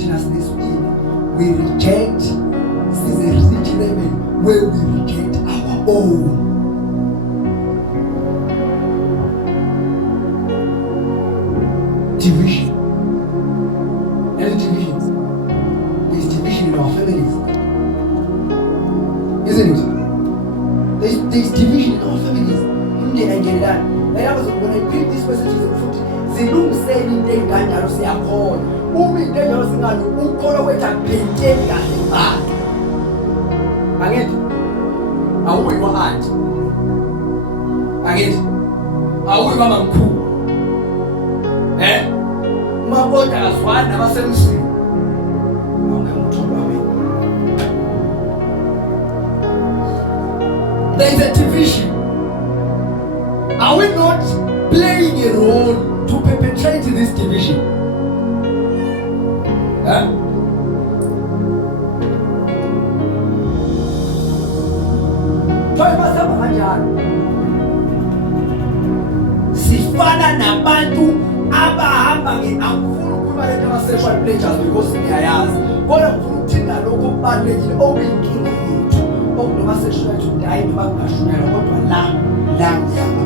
thina sinesibili, we reject. This is a religion level where we reject our own. Division. Any divisions? There's division in our families, isn't it? There's division in our families. When I bring this message to the foot, zilungiseni into ey'kanjalo siyakhona. Uma into enjalo singalo ukhona wethu akuphenteni kahle ngalo. Angithi? Awuyi kwa-anti. Angithi? Awuyi kwamamkhulu. Umakoti akazwani nabasemzini. There is a division. Are we not playing a role to perpetrate this division? Sifana nabantu abahamba angifuni ukukhuluma lento ama-sexual pleasures because niyayazi. Kodwa ngifuna ukuthinta lokho okubalulekile okuyinkinga yethu. Okunoma-sexual to die noma kungashunyayelwa kodwa la uyahamba.